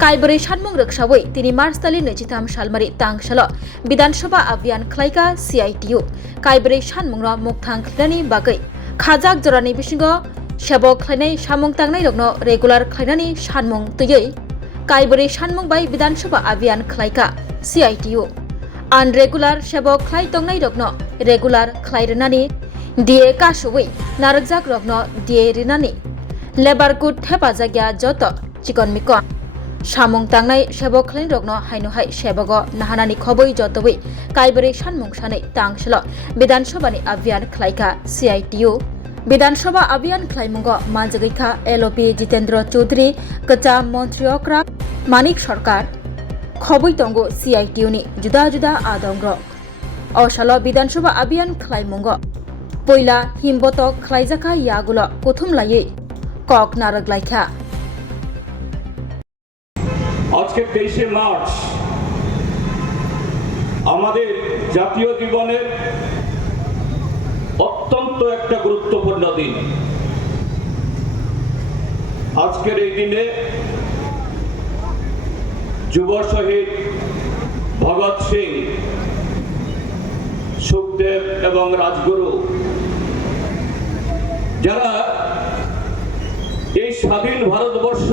कायबरी सानमुं रक्षावै 3 मार्च तालि 23 सालमारि तांगसाल विधानसभा अभियान खलाइका CITU कायबरी सानमुं मुक्तां खलायनायनि बागै खाजाक जरानि बिसिङाव सेबक खलायनाय सामुं तांनाय रगनो रेगुलार खलायनायनि सानमुं तुयै कायबरी सानमुं बाय विधानसभा अभियान खलाइका CITU अनरेगुलार सेबक खलाय तंनाय रगनो रेगुलार खलायरनानि DA कासुवै नारकजाक रगनो DA रिनानि लेबार कुट हेफाजागिया जत चिकन मिकन सामुं तांनाय सेबक खलायनाय रगनो हायनुहाय सेबक नाहानानि खबै जतवै कायबरी सानमुं सानै तांसल विधानसभानि अभियान खलाइका CITU विधानसभा अभियान खलायमुंग मानजगैखा LOP जितेन्द्र चौधरी कचा मंत्री अक्रा मानिक सरकार खबै तंगो CITU नि जुदा जुदा आदंग असाल विधानसभा अभियान खलायमुंग पयला हिमबतक खलायजाखा यागुल कुथुमलायै কক नारगलायखा আজকে 23শে মার্চ আমাদের জাতীয় জীবনের অত্যন্ত একটা গুরুত্বপূর্ণ দিন। আজকের এই দিনে যুব শহীদ ভগৎ সিং, সুখদেব এবং রাজগুরু যারা এই স্বাধীন ভারতবর্ষ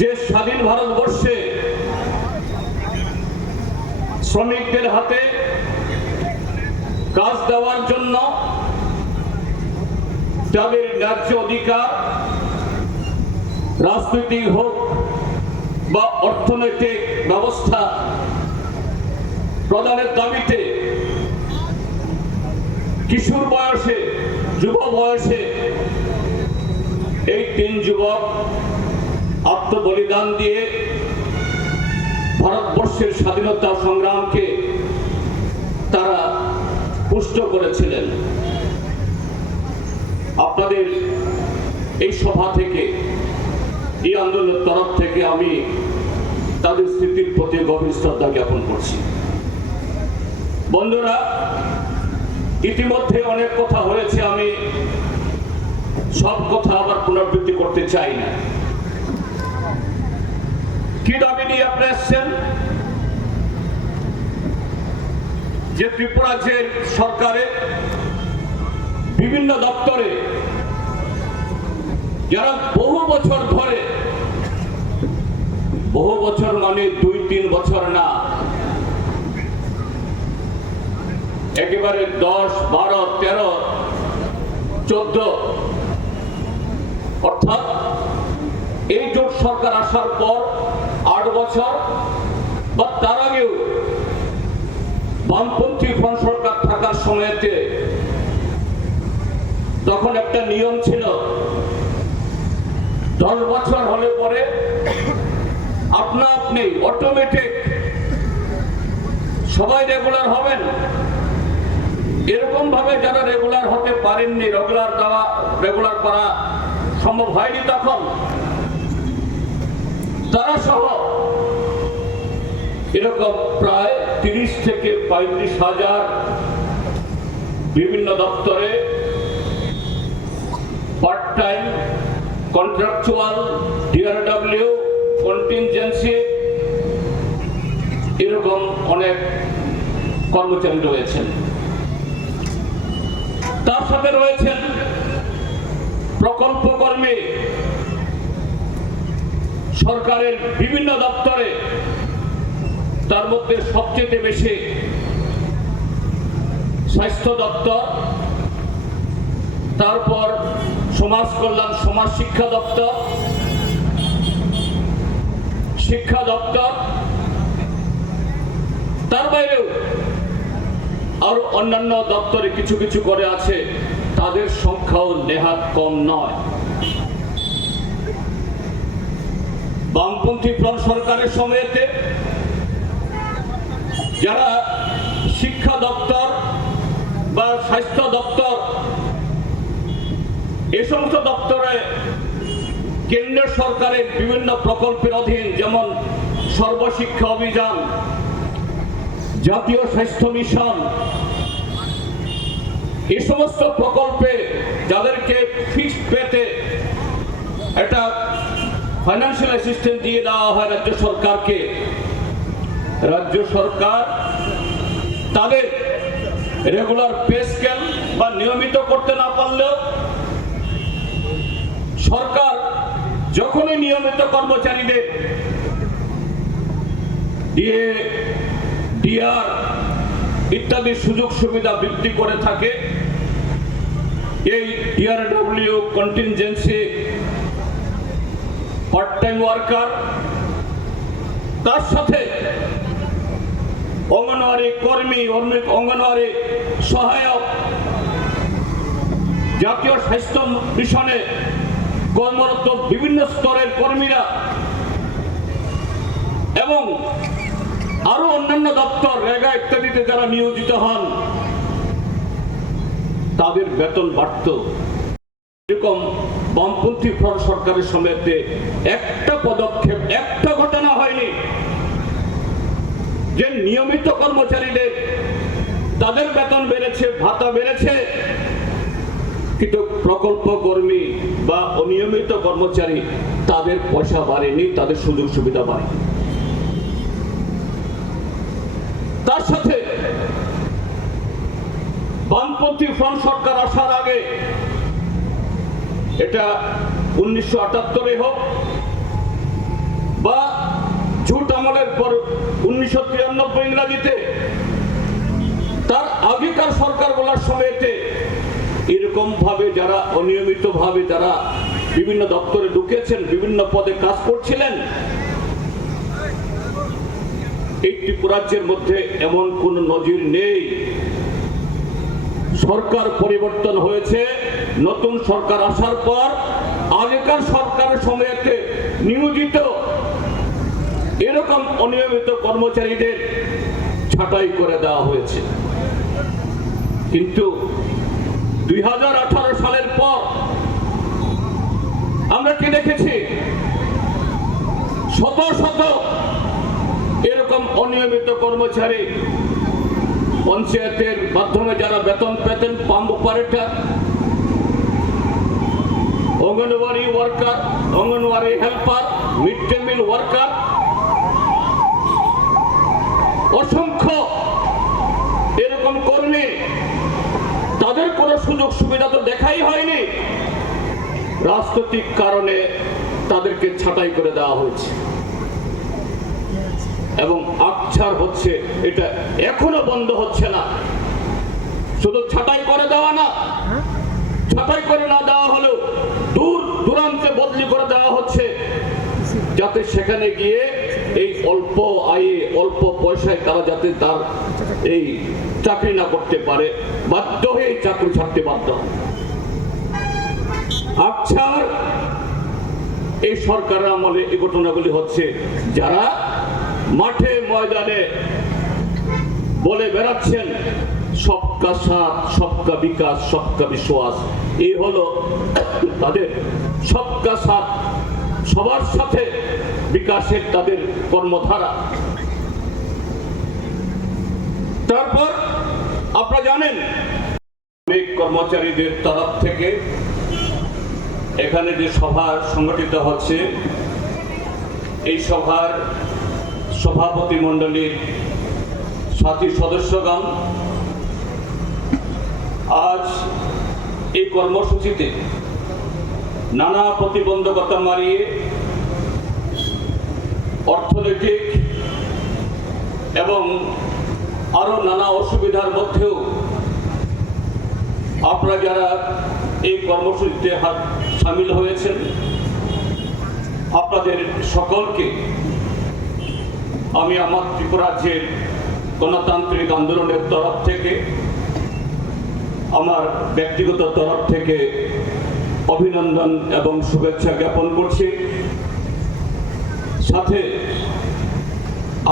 যে স্বাধীন ভারতবর্ষে শ্রমিকদের হাতে কাজ দেওয়ার জন্য তাদের ন্যায্য অধিকার রাজনৈতিক হোক বা অর্থনৈতিক ব্যবস্থা প্রদানের দাবিতে কিশোর বয়সে যুব বয়সে এই 3 যুবক আত্মবলিদান দিয়ে ভারতবর্ষের স্বাধীনতা সংগ্রামকে তারা পুষ্ট করেছিলেন। আপনাদের এই সভা থেকে এই আন্দোলনের তরফ থেকে আমি তাদের স্মৃতির প্রতি গভীর শ্রদ্ধা জ্ঞাপন করছি। বন্ধুরা, ইতিমধ্যে অনেক কথা হয়েছে, আমি সব কথা আবার পুনরাবৃত্তি করতে চাই না। কি দাবি নিয়ে আপনারা এসেছেন? যে ত্রিপুরা রাজ্যের সরকারের বিভিন্ন দপ্তরে যারা বহু বছর ধরে, বহু বছর মানে 2-3 বছর না, একেবারে 10, 12, 13, 14 অর্থাৎ এই জোট সরকার আসার পর 8 বছর বা তার আগেও বামপন্থী ফ্রন্ট সরকার থাকার সময়তে তখন একটা নিয়ম ছিল, 10 বছর হলে পরে আপনা আপনি অটোমেটিক সবাই রেগুলার হবেন। এরকম ভাবে যারা রেগুলার হতে পারেননি, রেগুলার করা সম্ভব হয়নি, তখন তারা সহ এরকম প্রায় 30 থেকে 35 হাজার বিভিন্ন দপ্তরে part time, contractual, DRW, contingency এরকম অনেক কর্মচারী রয়েছেন। তার সাথে রয়েছেন প্রকল্প কর্মী, সরকারের বিভিন্ন দপ্তরে, তার মধ্যে সবচেয়ে বেশি স্বাস্থ্য দপ্তর, তারপর সমাজ কল্যাণ সমাজ শিক্ষা দপ্তর, শিক্ষা দপ্তর, তার বাইরেও আরো অন্যান্য দপ্তরে কিছু কিছু করে আছে, তাদের সংখ্যাও নেহাত কম নয়। বামপন্থী ফ্রন্ট সরকারের সময়তে যারা শিক্ষা দপ্তর বা স্বাস্থ্য দপ্তর, এই সমস্ত দপ্তরে কেন্দ্রীয় সরকারের বিভিন্ন প্রকল্পের অধীন, যেমন সর্বশিক্ষা অভিযান, জাতীয় স্বাস্থ্য মিশন, এই সমস্ত প্রকল্পে যাদেরকে ফিক্সড পেতে একটা ফাইন্যান্সিয়াল অ্যাসিস্ট্যান্স দিয়ে দেওয়া হয় রাজ্য সরকারকে। রাজ্য সরকার তাদের রেগুলার পে স্কেল বা নিয়মিত করতে না পারলেও সরকার যখনই নিয়মিত কর্মচারীদের ডিএ, ডিআর ইত্যাদি সুযোগ সুবিধা বৃদ্ধি করে থাকে, এই DRW contingency part time worker, তার সাথে অঙ্গনওয়াড়ি কর্মী, অঙ্গনওয়াড়ি সহায়ক, জাতীয় স্বাস্থ্য মিশনে কর্মরত বিভিন্ন স্তরের কর্মীরা এবং আরো অন্যান্য দপ্তর, রেগা ইত্যাদিতে যারা নিয়োজিত হন, তাদের বেতন বাড়ত। এরকম বামপন্থী ফ্রন্ট সরকারের সময়তে একটা পদক্ষেপ, একটা ঘটনা হয়নি যে নিয়মিত কর্মচারীদের তাদের বেতন বেড়েছে, ভাতা বেড়েছে, কিন্তু প্রকল্প কর্মী বা অনিয়মিত কর্মচারী তাদের পয়সা বাড়েনি, তাদের সুযোগ সুবিধা বাড়েনি। তার সাথে বামপন্থী ফ্রন্ট সরকার আসার আগে, এটা 1978 হোক বা ঝুট আমলের পর 1993 ইংরাজিতে, তার আগেকার সরকারগুলোর সময়তে এরকম ভাবে যারা অনিয়মিত ভাবে যারা বিভিন্ন দপ্তরে ঢুকেছেন, বিভিন্ন পদে কাজ করছিলেন, এই ত্রিপুরাজ্যের মধ্যে এমন কোন নজির নেই। সরকার পরিবর্তন হয়েছে, নতুন সরকার আসার পর আগেকার সরকারের সময়তে নিয়োজিত এরকম অনিয়মিত কর্মচারীদের ছাঁটাই করে দেওয়া হয়েছে। কিন্তু 2018 সালের পর আমরা কি দেখেছি? শত শত এরকম অনিয়মিত কর্মচারী পঞ্চায়েতের মাধ্যমে যারা বেতন পেতেন, pump operator, anganwadi worker, anganwadi helper, mid day meal worker, অসংখ্য এরকম কর্মী, তাদের কোনো সুযোগ সুবিধা তো দেখাই হয়নি। রাজনৈতিক কারণে তাদেরকে ছাঁটাই করে দেওয়া হয়েছে এবং আকছার হচ্ছে, এটা এখনো বন্ধ হচ্ছে না। শুধু ছাঁটাই করে দেওয়া না, ছাঁটাই করে না দেওয়া হলেও দূর দূরান্তে বদলি করে দেওয়া হচ্ছে, যাতে সেখানে গিয়ে এই অল্প আয়ে, অল্প পয়সায় তারা যাতে তার এই চাকরি না করতে পারে, বাধ্য হয়ে চাকরি ছাড়তে বাধ্য হয়। আকছার এই সরকারের আমলে এই ঘটনাগুলি হচ্ছে। যারা মাঠে ময়দানে বলে বেড়াচ্ছেন সবকা সাথ, সবকা বিকাশ, সবকা বিশ্বাস, এই হলো তাদের সবকা সাথ, সবার সাথে বিকাশের তাদের কর্মধারা। তারপর আপনারা জানেন অনেক কর্মচারীদের তরফ থেকে এখানে যে সভা সংগঠিত হচ্ছে, এই সভার সভাপতি মণ্ডলীর সাথী সদস্যগণ আজ এই কর্মসূচিতে নানা প্রতিবন্ধকতা মারিয়ে অর্থনৈতিক এবং আরো নানা অসুবিধার মধ্যেও আপনারা যারা এই কর্মসূচিতে সামিল হয়েছেন, আপনাদের সকলকে আমি আমার ত্রিপুরাজ্যের গণতান্ত্রিক আন্দোলনের তরফ থেকে, আমার ব্যক্তিগত তরফ থেকে অভিনন্দন এবং শুভেচ্ছা জ্ঞাপন করছি। সাথে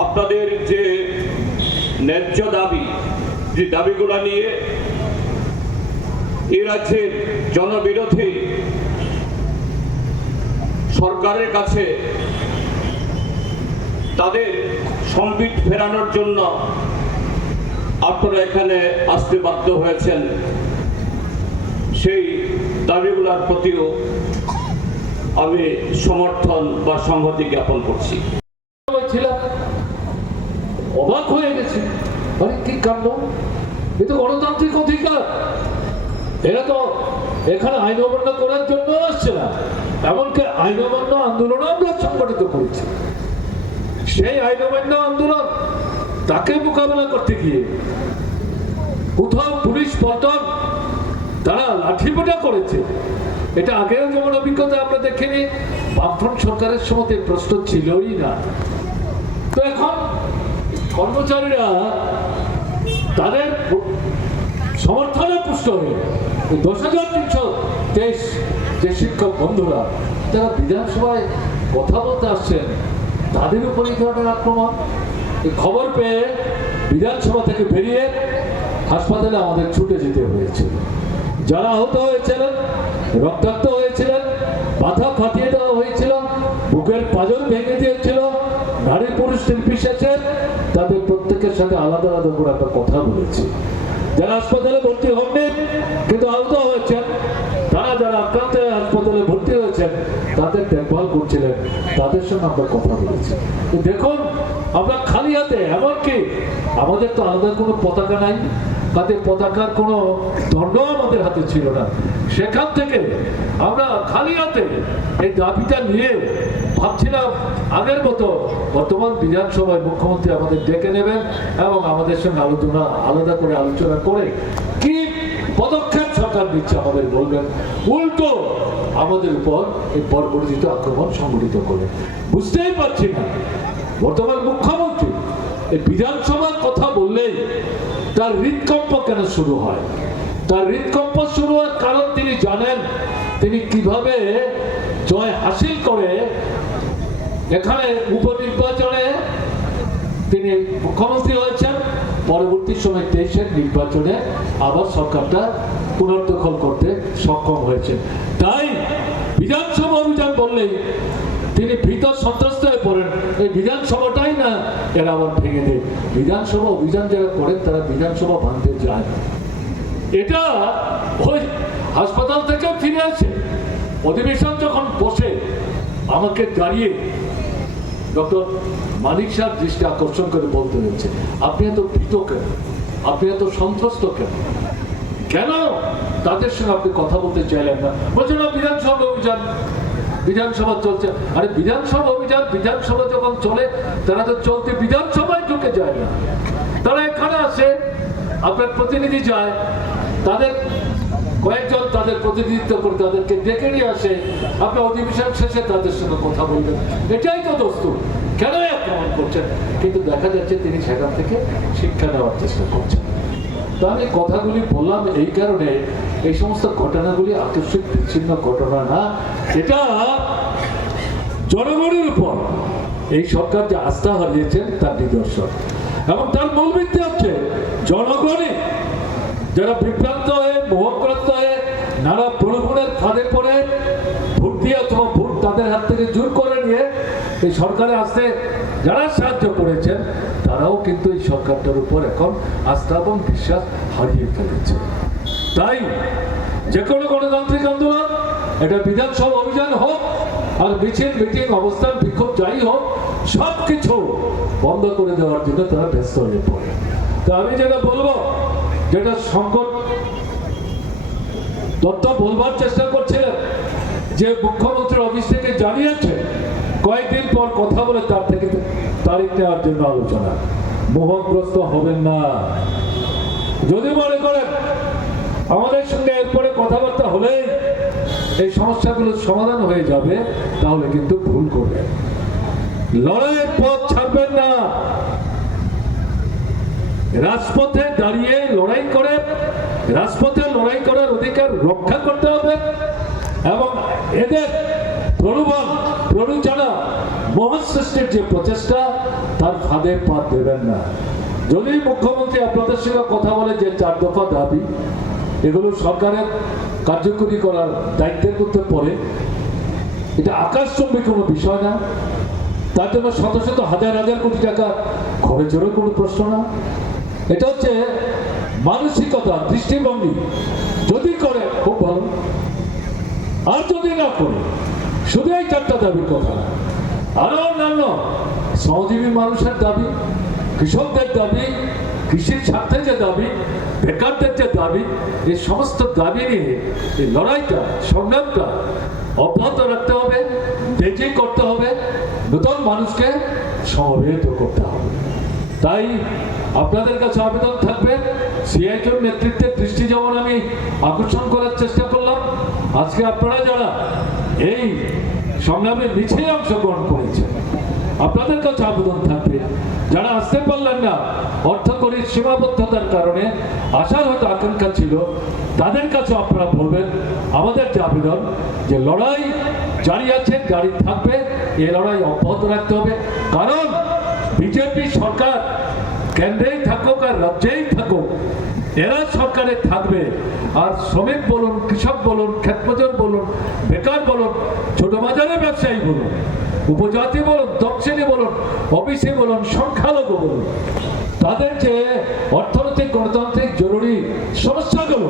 আপনাদের যে ন্যায্য দাবি, যে দাবিগুলো নিয়ে এই রাজ্যের জনবিরোধী সরকারের কাছে তাদের সম্বিত ফেরানোর জন্য আপনারা এখানে আসতে বাধ্য হয়েছেন, সেই দাবিগুলোর প্রতিও আমি সমর্থন বা সংহতি জ্ঞাপন করছি। ছিলাম অবাক হয়ে গেছি, আরে কি কাণ্ড, এ তো গণতান্ত্রিক অধিকার, এরা তো এখানে আইন অমান্য করার জন্য আসছে না, এমনকি আইন অমান্য আন্দোলন আমরা সংগঠিত করেছি। সেই আইন অমান্য আন্দোলন তাকে মোকাবেলা করতে গিয়ে কোথাও পুলিশ পল্টন তারা লাঠিপেটা করেছে। এটা আগেও যেমন অভিজ্ঞতা আমরা দেখিনি, বামফ্রন্ট সরকারের সময় প্রশ্ন ছিলই না। তো এখন কর্মচারীরা তাদের সমর্থনে পুষ্ট হয়ে 10,323 যে শিক্ষক বন্ধুরা তারা বিধানসভায় কথা বলতে আসছেন, তাদের উপর এই ধরনের আক্রমণ। এই খবর পেয়ে বিধানসভা থেকে বেরিয়ে হাসপাতালে আমাদের ছুটে যেতে হয়েছিল। যারা আহত হয়েছিলেন, রক্তাক্ত হয়েছিলেন, মাথা ফাটিয়ে দেওয়া হয়েছিল, বুকের পাঁজর ভেঙে দিয়েছিল, নারী পুরুষ নির্বিশেষে তাদের প্রত্যেকের সাথে আলাদা আলাদা করে একটা কথা বলেছি। যারা হাসপাতালে ভর্তি হননি কিন্তু আহত হয়েছেন, তারা যারা আক্রান্ত হয়ে হাসপাতালে ভর্তি হয়েছেন তাদের দেখভাল করছিলেন, তাদের সঙ্গে আমরা কথা বলেছি। দেখুন আমরা খালি হাতে, এমনকি আমাদের তো আলাদা কোনো পতাকা নাই, তাদের পতাকার কোনো দণ্ড আমাদের হাতে ছিল না, সেখান থেকে আমরা খালি হাতে এই দাবিটা নিয়ে ভাবছিলাম আগের মতো বর্তমান বিধানসভায় মুখ্যমন্ত্রী আমাদের ডেকে নেবেন এবং আমাদের সঙ্গে আলাদা করে আলোচনা করে কি পদক্ষেপ সরকার নিচ্ছে আমাদের বলবেন। উল্টো আমাদের উপর এই বর্বরোচিত আক্রমণ সংগঠিত করে বুঝতেই পারছি না বর্তমান মুখ্যমন্ত্রী এই বিধানসভার কথা বললেই তার হৃদকম্প কেন শুরু হয়। তার হৃদকম্প শুরু হওয়ার কারণ তিনি জানেন তিনি কিভাবে জয় হাসিল করে এখানে উপনির্বাচনে তিনি মুখ্যমন্ত্রী হয়েছেন, পরবর্তী সময় 23-এর নির্বাচনে আবার সরকারটা পুনর্দখল করতে সক্ষম হয়েছে। তাই বিধানসভা অভিযান বললেই তিনি ভীত সন্ত্রস্ত হয়ে পড়েন, এই বিধানসভাটাই না এরা আবার ভেঙে দেয়। বিধানসভা অভিযান যারা করেন তারা বিধানসভা ভাঙতে যায়। এটা ওই হাসপাতাল থেকে ফিরে আসে অধিবেশন যখন বসে আমাকে দাঁড়িয়ে ডক্টর মানিক সাহেব দৃষ্টি আকর্ষণ করে বলতে হয়েছে, আপনি এত ভীত কেন, আপনি এত সন্ত্রস্ত কেন, কেন তাদের সঙ্গে আপনি কথা বলতে চাইলেন না? বলছেন না বিধানসভা অভিযান, বিধানসভা চলছে। আরে বিধানসভা অভিযান, বিধানসভা যখন চলে তারা তো চলতে বিধানসভায় ঢুকে যায় না, তারা এখানে আসে, আপনার প্রতিনিধি যায়, তাদের কয়েকজন তাদের প্রতিনিধিত্ব করে তাদেরকে ডেকে নিয়ে আসে, আপনার অধিবেশন শেষে তাদের সঙ্গে কথা বলবেন। এটাই তো দস্তুর, কেন আক্রমণ করছেন? কিন্তু দেখা যাচ্ছে তিনি সেখান থেকে শিক্ষা নেওয়ার চেষ্টা করছেন। তো আমি কথাগুলি বললাম এই কারণে, এই সমস্ত ঘটনাগুলি আকস্মিক বিচ্ছিন্ন ঘটনা না, এটা জনগণের উপর এই সরকার যে আস্থা হারিয়েছেন তার নিদর্শন। এবং তার মূল ভিত্তি হচ্ছে জনগণই যারা বিভ্রান্ত হয়ে মোহগ্রস্ত হয়ে নানা প্রলোভনের ফাঁদে পড়ে ভোট দিয়ে অথবা ভোট তাদের হাত থেকে জোর করে নিয়ে এই সরকারে আসতে যারা সাহায্য করেছেন তারাও কিন্তু এই সরকারটার উপর এখন আস্থা এবং বিশ্বাস হারিয়ে ফেলেছে। তাই যে কোনো গণতান্ত্রিক আন্দোলন, এটা বিধানসভা অভিযান হোক আর মিছিল মিটিং অবস্থান বিক্ষোভ যাই হোক, সব কিছু বন্ধ করে দেওয়ার জন্য তারা ব্যস্ত হয়ে পড়ে। তো আমি যেটা বলবো, যেটা সংকট দত্ত বলবার চেষ্টা করছিলেন যে মুখ্যমন্ত্রীর অফিস থেকে জানিয়েছে কয়েকদিন পর কথা বলে তার থেকে তারিখ নেওয়ার জন্য আলোচনা। মোহগ্রস্ত হবেন না। যদি মনে করেন আমাদের সঙ্গে এরপরে কথাবার্তা হলেই এই সমস্যাগুলোর সমাধান হয়ে যাবে, তাহলে কিন্তু ভুল করবেন। লড়াইয়ের পথ ছাড়বেন না। রাজপথে দাঁড়িয়ে লড়াই করে, রাজপথে লড়াই করার অধিকার রক্ষা করতে হবে এবং এদের প্রলোভন প্ররোচনা মহৎ সৃষ্টির যে প্রচেষ্টা তার ফাঁদে পা দেবেন না। যদি মুখ্যমন্ত্রী আপনাদের সঙ্গে কথা বলে যে 4 দফা দাবি, এগুলো সরকারের কার্যকরী করার দায়িত্বের মধ্যে পড়ে, এটা আকাশচুম্বী কোনো বিষয় না, তার জন্য শত শত হাজার হাজার কোটি টাকা খরচেরও কোনো প্রশ্ন না। এটা হচ্ছে মানসিকতা, দৃষ্টিভঙ্গি। যদি করে খুব ভালো, আর যদি না করে শুধু এই 4টা দাবির কথা না, আরো অন্যান্য শ্রমজীবী মানুষের দাবি, কৃষকদের দাবি, কৃষির স্বার্থে যে দাবি, বেকারদের যে দাবি, এই সমস্ত দাবি নিয়ে এই লড়াইটা, সংগ্রামটা অব্যাহত রাখতে হবে, বেঁচে করতে হবে, নতুন মানুষকে সমবেত করতে হবে। তাই আপনাদের কাছে আবেদন থাকবে, সিআইটির নেতৃত্বের দৃষ্টি যেমন আমি আকর্ষণ করার চেষ্টা করলাম, আজকে আপনারা যারা এই সংগ্রামের মিছিলে অংশগ্রহণ করেছেন, আপনাদের কাছে আবেদন থাকবে, যারা আসতে পারলেন না অর্থকরীর সীমাবদ্ধতার কারণে, আসার হয়তো আকাঙ্ক্ষা ছিল, তাদের কাছে আপনারা বলবেন আমাদের যে আবেদন, যে লড়াই জারি আছে, জারি থাকবে, এই লড়াই অব্যাহত রাখতে হবে। কারণ বিজেপি সরকার কেন্দ্রেই থাকুক আর রাজ্যেই থাকুক, এরা সরকারে থাকবে, আর শ্রমিক বলুন, কৃষক বলুন, ক্ষেতমজুর বলুন, বেকার বলুন, ছোট বাজারের ব্যবসায়ী বলুন, উপজাতি বলুন, দক্ষিণী বলুন, ওবিসি বলুন, সংখ্যালঘু বলুন, তাদের যে অর্থনৈতিক গণতান্ত্রিক জরুরি সমস্যাগুলো,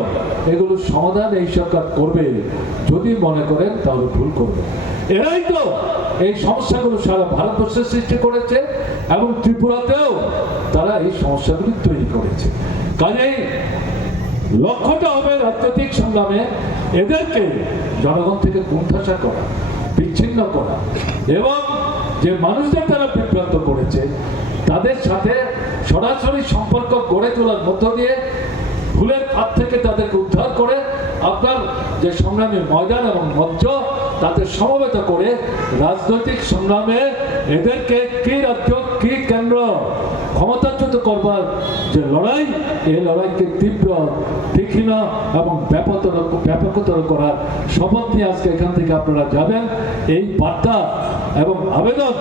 এগুলো সমাধান এই সরকার করবে। যদি মনে করেন তাহলে ভুল করবে। এরাই তো এই সমস্যাগুলো সারা ভারতবর্ষে সৃষ্টি করেছে এবং ত্রিপুরাতেও তারা এই সমস্যাগুলি তৈরি করেছে। কাজেই লক্ষ্যটা হবে রাজনৈতিক সংগ্রামে এদেরকে জনগণ থেকে কোণঠাসা করা, বিচ্ছিন্ন করা, এবং যে মানুষদের তারা বিভ্রান্ত করেছে তাদের সাথে সরাসরি সম্পর্ক গড়ে তোলার মধ্য দিয়ে ভুলের হাত থেকে তাদেরকে উদ্ধার করে আপনার যে সংগ্রামী ময়দান এবং মঞ্চ, তাতে সমবেত করে রাজনৈতিক সংগ্রামে এদেরকে কি রাজ্য কি কেন্দ্র ক্ষমতাচ্যুত করবার যে লড়াই, এই লড়াইকে তীব্র, তীক্ষ্ণ এবং ব্যাপকতর করার শপথ নিয়ে আজকে এখান থেকে আপনারা যাবেন। এই বার্তা এবং আবেদন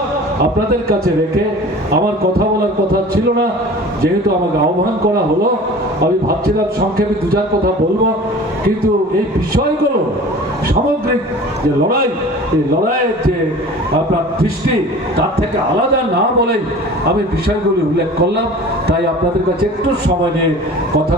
আপনাদের কাছে রেখে আমার কথা বলার কথা ছিল না, যেহেতু আমাকে আহ্বান করা হলো, আমি ভাবছিলাম সংক্ষেপে 2-4 কথা বলবো, কিন্তু এই বিষয়গুলো সামগ্রিক যে লড়াই, এই লড়াইয়ের যে আপনার দৃষ্টি, তার থেকে আলাদা না বলেই আমি বিষয়গুলি উল্লেখ করলাম। তাই আপনাদের কাছে একটু সময় নিয়ে কথা